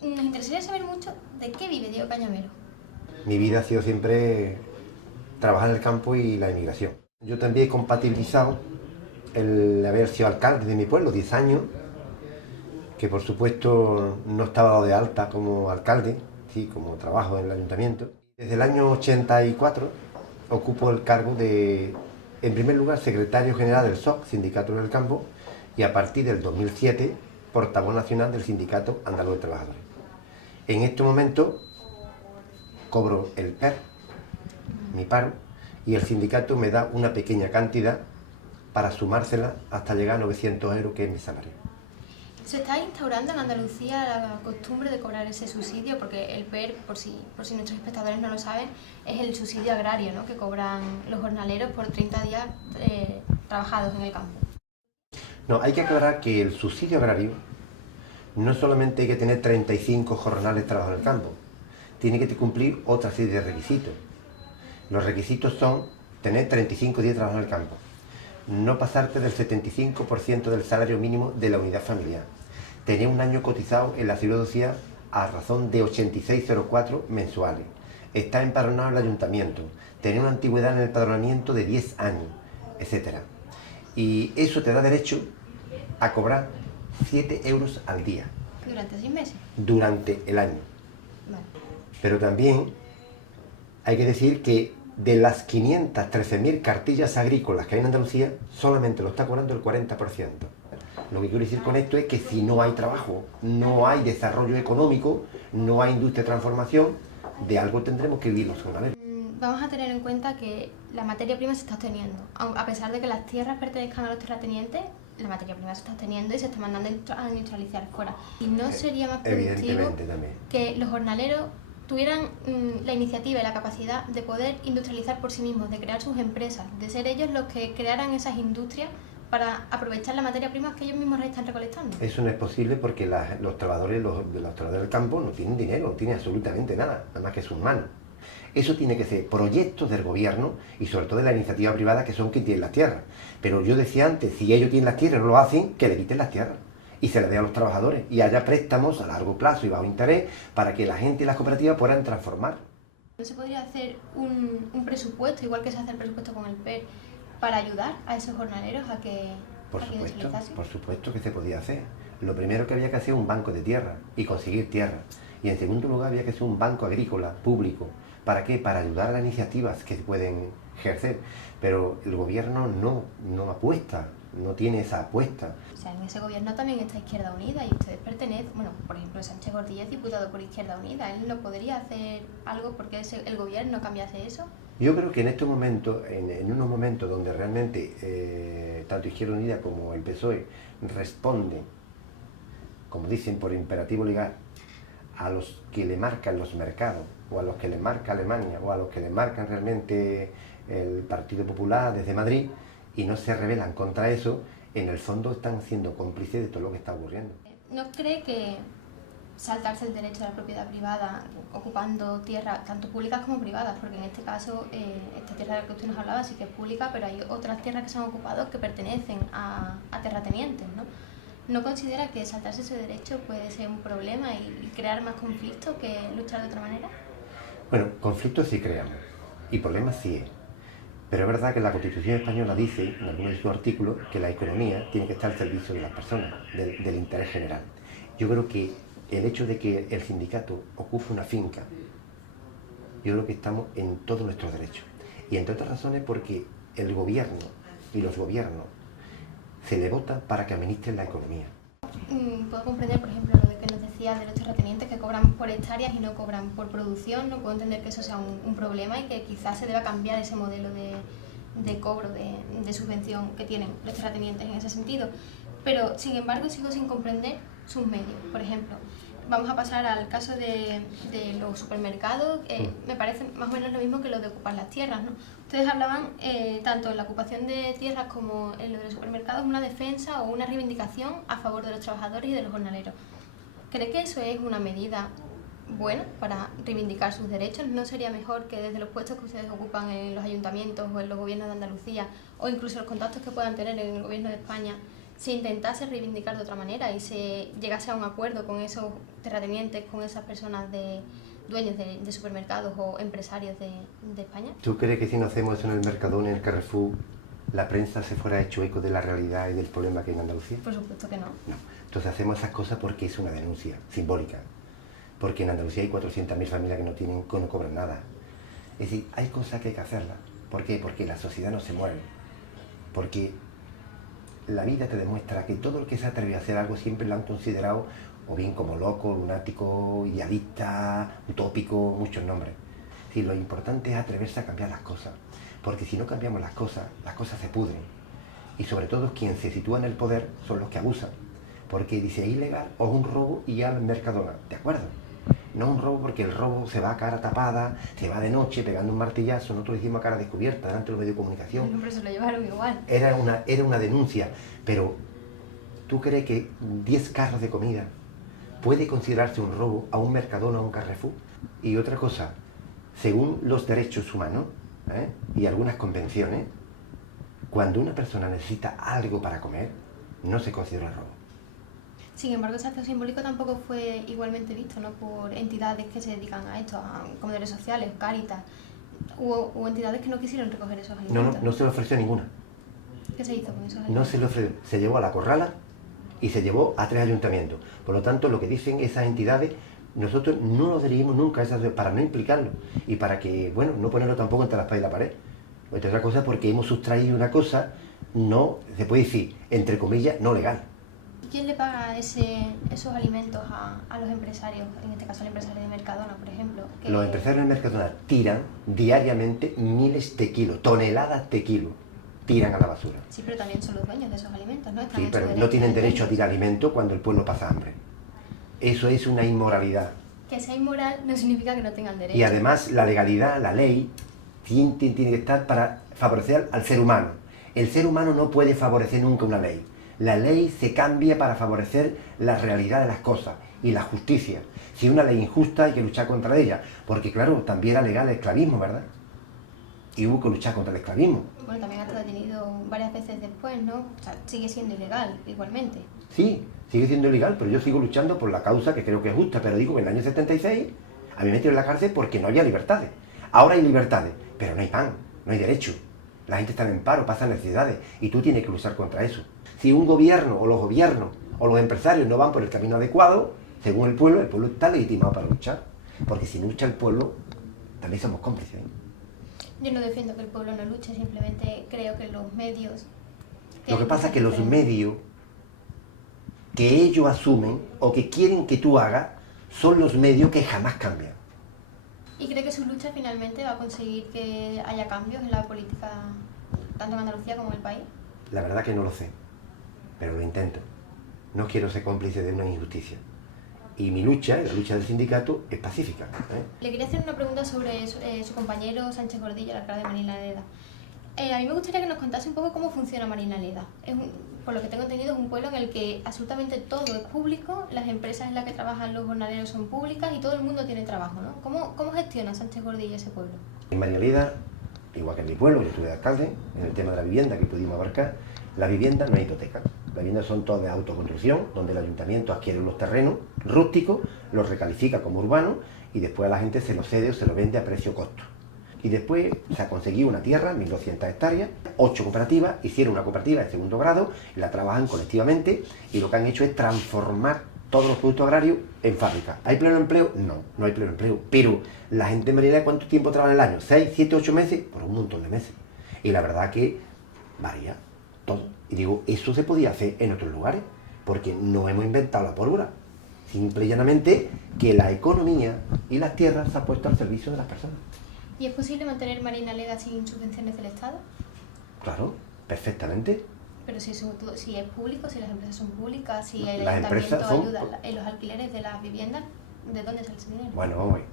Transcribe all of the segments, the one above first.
Nos interesaría saber mucho de qué vive Diego Cañamero. Mi vida ha sido siempre trabajar en el campo y la emigración. Yo también he compatibilizado el haber sido alcalde de mi pueblo, 10 años, que por supuesto no estaba dado de alta como alcalde, sí, como trabajo en el ayuntamiento. Desde el año 84 ocupo el cargo de, en primer lugar, secretario general del SOC, Sindicato del Campo, y a partir del 2007, portavoz nacional del Sindicato Andaluz de Trabajadores. En este momento cobro el PER, mi paro, y el sindicato me da una pequeña cantidad para sumársela hasta llegar a 900 euros, que es mi salario. Se está instaurando en Andalucía la costumbre de cobrar ese subsidio, porque el PER, por si nuestros espectadores no lo saben, es el subsidio agrario, ¿no?, que cobran los jornaleros por 30 días trabajados en el campo. No, hay que aclarar que el subsidio agrario no solamente hay que tener 35 jornales trabajados en el campo, tiene que cumplir otra serie de requisitos. Los requisitos son tener 35 días trabajando en el campo, no pasarte del 75% del salario mínimo de la unidad familiar, tener un año cotizado en la Seguridad Social a razón de 86,04 mensuales, estar empadronado en el ayuntamiento, tener una antigüedad en el empadronamiento de 10 años, etc. Y eso te da derecho a cobrar 7 euros al día. ¿Durante 6 meses? Durante el año. Vale. Pero también hay que decir que de las 513.000 cartillas agrícolas que hay en Andalucía, solamente lo está cobrando el 40%. Lo que quiero decir con esto es que si no hay trabajo, no hay desarrollo económico, no hay industria de transformación, de algo tendremos que vivir los jornaleros. Vamos a tener en cuenta que la materia prima se está obteniendo. A pesar de que las tierras pertenezcan a los terratenientes, la materia prima se está obteniendo y se está mandando a industrializar fuera. ¿Y no sería más productivo que los jornaleros tuvieran la iniciativa y la capacidad de poder industrializar por sí mismos, de crear sus empresas, de ser ellos los que crearan esas industrias para aprovechar la materia prima que ellos mismos están recolectando? Eso no es posible porque los trabajadores del campo no tienen dinero, no tienen absolutamente nada, nada más que sus manos. Eso tiene que ser proyectos del gobierno y sobre todo de la iniciativa privada, que son quienes tienen las tierras. Pero yo decía antes, si ellos tienen las tierras y no lo hacen, que le quiten las tierras y se las dé a los trabajadores y haya préstamos a largo plazo y bajo interés para que la gente y las cooperativas puedan transformar. ¿No se podría hacer un presupuesto, igual que se hace el presupuesto con el PER, para ayudar a esos jornaleros a que industrializasen? Por supuesto que se podía hacer. Lo primero que había que hacer es un banco de tierra y conseguir tierra. Y en segundo lugar había que hacer un banco agrícola público. ¿Para qué? Para ayudar a las iniciativas que se pueden ejercer. Pero el gobierno no apuesta, no tiene esa apuesta. O sea, en ese gobierno también está Izquierda Unida y ustedes pertenecen, bueno, por ejemplo, Sánchez Gordillo es diputado por Izquierda Unida. ¿Él no podría hacer algo porque el gobierno cambiase eso? Yo creo que en estos momentos, en unos momentos donde realmente tanto Izquierda Unida como el PSOE responden, como dicen, por imperativo legal, a los que le marcan los mercados, o a los que le marca Alemania, o a los que le marcan realmente el Partido Popular desde Madrid, y no se rebelan contra eso, en el fondo están siendo cómplices de todo lo que está ocurriendo. ¿No cree que saltarse el derecho de la propiedad privada, ocupando tierras tanto públicas como privadas, porque en este caso esta tierra de la que usted nos hablaba sí que es pública, pero hay otras tierras que se han ocupado que pertenecen a terratenientes, ¿no? ¿No considera que saltarse ese derecho puede ser un problema y crear más conflictos que luchar de otra manera? Bueno, conflictos sí creamos, y problemas sí es. Pero es verdad que la Constitución española dice, en algunos de sus artículos, que la economía tiene que estar al servicio de las personas, del interés general. Yo creo que el hecho de que el sindicato ocupe una finca, yo creo que estamos en todos nuestros derechos. Y entre otras razones porque el gobierno y los gobiernos se le vota para que administren la economía. Puedo comprender, por ejemplo, lo de que nos decía de los terratenientes que cobran por hectáreas y no cobran por producción. No puedo entender que eso sea un problema y que quizás se deba cambiar ese modelo de cobro de subvención que tienen los terratenientes en ese sentido. Pero, sin embargo, sigo sin comprender sus medios. Por ejemplo, vamos a pasar al caso de los supermercados. Me parece más o menos lo mismo que lo de ocupar las tierras, ¿no? Ustedes hablaban tanto en la ocupación de tierras como en lo de los supermercados, una defensa o una reivindicación a favor de los trabajadores y de los jornaleros. ¿Cree que eso es una medida buena para reivindicar sus derechos? ¿No sería mejor que desde los puestos que ustedes ocupan en los ayuntamientos o en los gobiernos de Andalucía, o incluso los contactos que puedan tener en el gobierno de España, se intentase reivindicar de otra manera y se llegase a un acuerdo con esos terratenientes, con esas personas dueños de supermercados o empresarios de España? ¿Tú crees que si no hacemos eso en el Mercadona, en el Carrefour, la prensa se fuera hecho eco de la realidad y del problema que hay en Andalucía? Por supuesto que no. No. Entonces hacemos esas cosas porque es una denuncia simbólica. Porque en Andalucía hay 400.000 familias que no cobran nada. Es decir, hay cosas que hay que hacerlas. ¿Por qué? Porque la sociedad no se mueve. Porque la vida te demuestra que todo el que se atreve a hacer algo siempre lo han considerado o bien como loco, lunático, idealista, utópico, muchos nombres. Es decir, lo importante es atreverse a cambiar las cosas. Porque si no cambiamos las cosas se pudren. Y sobre todo quien se sitúa en el poder son los que abusan. Porque dice, es ilegal o es un robo y ya al Mercadona. ¿De acuerdo? No un robo porque el robo se va a cara tapada, se va de noche pegando un martillazo, nosotros lo hicimos a cara descubierta delante de los medios de comunicación. Pero se lo llevaron igual. Era una denuncia, pero ¿tú crees que 10 carros de comida puede considerarse un robo a un Mercadona o a un Carrefour? Y otra cosa, según los derechos humanos y algunas convenciones, cuando una persona necesita algo para comer, no se considera robo. Sin embargo, ese acto simbólico tampoco fue igualmente visto, ¿no?, por entidades que se dedican a esto, a comedores sociales, Cáritas. Hubo entidades que no quisieron recoger esos alimentos. No se le ofreció ninguna. ¿Qué se hizo con esos alimentos? No se le ofreció, se llevó a la Corrala y se llevó a 3 ayuntamientos. Por lo tanto, lo que dicen esas entidades, nosotros no nos dirigimos nunca a esas para no implicarlo y para que, bueno, no ponerlo tampoco entre la espada y la pared. Otra cosa porque hemos sustraído una cosa, no, se puede decir, entre comillas, no legal. ¿Quién le paga esos alimentos a los empresarios, en este caso al empresario de Mercadona, por ejemplo? Los empresarios de Mercadona tiran diariamente miles de kilos, toneladas de kilos, tiran a la basura. Sí, pero también son los dueños de esos alimentos, ¿no? Sí, pero no tienen derecho a tirar alimentos cuando el pueblo pasa hambre. Eso es una inmoralidad. Que sea inmoral no significa que no tengan derecho. Y además la legalidad, la ley, tiene que estar para favorecer al ser humano. El ser humano no puede favorecer nunca una ley. La ley se cambia para favorecer la realidad de las cosas y la justicia. Si una ley injusta hay que luchar contra ella, porque claro, también era legal el esclavismo, ¿verdad? Y hubo que luchar contra el esclavismo. Bueno, también ha estado detenido varias veces después, ¿no? O sea, sigue siendo ilegal, igualmente. Sí, sigue siendo ilegal, pero yo sigo luchando por la causa que creo que es justa, pero digo que en el año 76 a mí me metieron en la cárcel porque no había libertades. Ahora hay libertades, pero no hay pan, no hay derecho. La gente está en paro, pasa necesidades, y tú tienes que luchar contra eso. Si un gobierno o los gobiernos o los empresarios no van por el camino adecuado, según el pueblo está legitimado para luchar. Porque si lucha el pueblo, también somos cómplices. Yo no defiendo que el pueblo no luche, simplemente creo que los medios... Lo que pasa es que los medios que ellos asumen o que quieren que tú hagas son los medios que jamás cambian. ¿Y cree que su lucha finalmente va a conseguir que haya cambios en la política, tanto en Andalucía como en el país? La verdad que no lo sé, pero lo intento. No quiero ser cómplice de una injusticia. Y mi lucha, la lucha del sindicato, es pacífica. Le quería hacer una pregunta sobre su compañero Sánchez Gordillo, el alcalde de Marinaleda. A mí me gustaría que nos contase un poco cómo funciona Marinaleda. Por lo que tengo entendido, es un pueblo en el que absolutamente todo es público, las empresas en las que trabajan los jornaleros son públicas y todo el mundo tiene trabajo, ¿no? ¿Cómo gestiona Sánchez Gordillo ese pueblo? En Marinaleda, igual que en mi pueblo, yo estuve de alcalde, en el tema de la vivienda que pudimos abarcar, la vivienda no hay hipoteca. Las viviendas son todas de autoconstrucción, donde el ayuntamiento adquiere los terrenos rústicos, los recalifica como urbanos y después a la gente se los cede o se los vende a precio costo. Y después se ha conseguido una tierra, 1.200 hectáreas, 8 cooperativas, hicieron una cooperativa de segundo grado, la trabajan colectivamente y lo que han hecho es transformar todos los productos agrarios en fábricas. ¿Hay pleno empleo? No, no hay pleno empleo, pero la gente en Marinaleda, ¿cuánto tiempo trabaja en el año? ¿6, 7, 8 meses? Por un montón de meses. Y la verdad que varía todo. Y digo, eso se podía hacer en otros lugares, porque no hemos inventado la pólvora. Simple y llanamente que la economía y las tierras se han puesto al servicio de las personas. ¿Y es posible mantener Marinaleda sin subvenciones del Estado? Claro, perfectamente. Pero si es público, si las empresas son públicas, si el Las ayuntamiento empresas son... ayuda en los alquileres de las viviendas, ¿de dónde sale ese dinero? Bueno, vamos a ver.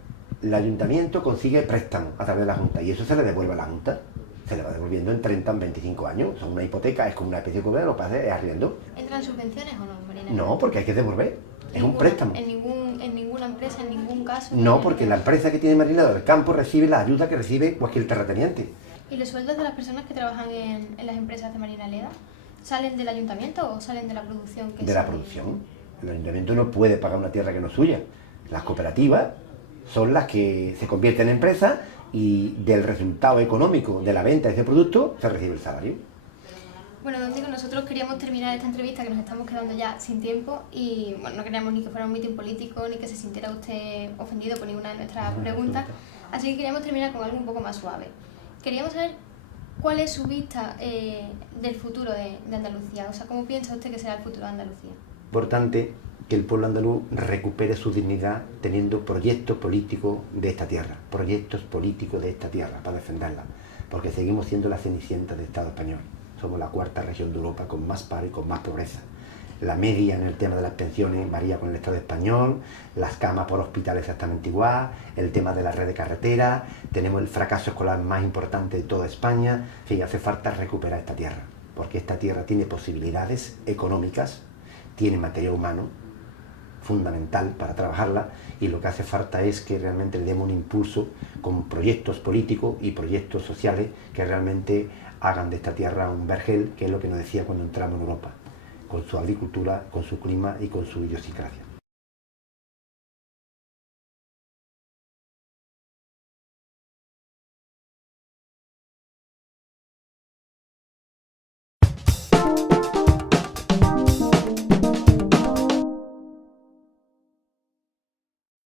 El ayuntamiento consigue préstamos a través de la Junta y eso se le devuelve a la Junta. Se le va devolviendo en 30 o 25 años. Son una hipoteca, es como una especie de comunidad, lo que hace es arriendo. ¿Entran subvenciones o no, Marinaleda? No, porque hay que devolver. Es un préstamo. En ninguna empresa, en ningún caso. No, porque la empresa que tiene Marinaleda del campo recibe la ayuda que recibe cualquier terrateniente. ¿Y los sueldos de las personas que trabajan en las empresas de Marinaleda ¿Salen del ayuntamiento o salen de la producción? De la producción. El ayuntamiento no puede pagar una tierra que no es suya. Las cooperativas son las que se convierten en empresas y del resultado económico de la venta de ese producto se recibe el salario. Bueno, don Diego, nosotros queríamos terminar esta entrevista, que nos estamos quedando ya sin tiempo, y bueno, no queríamos ni que fuera un mitin político, ni que se sintiera usted ofendido por ninguna de nuestras preguntas, así que queríamos terminar con algo un poco más suave. Queríamos saber cuál es su vista del futuro de Andalucía, o sea, ¿cómo piensa usted que será el futuro de Andalucía? Importante que el pueblo andaluz recupere su dignidad teniendo proyectos políticos de esta tierra, para defenderla, porque seguimos siendo la cenicienta del Estado español. Somos la cuarta región de Europa con más paro y con más pobreza. La media en el tema de las pensiones varía con el Estado español, las camas por hospitales exactamente igual, el tema de la red de carreteras, tenemos el fracaso escolar más importante de toda España. En fin, hace falta recuperar esta tierra, porque esta tierra tiene posibilidades económicas, tiene material humano fundamental para trabajarla, y lo que hace falta es que realmente le demos un impulso con proyectos políticos y proyectos sociales que realmente hagan de esta tierra un vergel, que es lo que nos decía cuando entramos en Europa, con su agricultura, con su clima y con su idiosincrasia.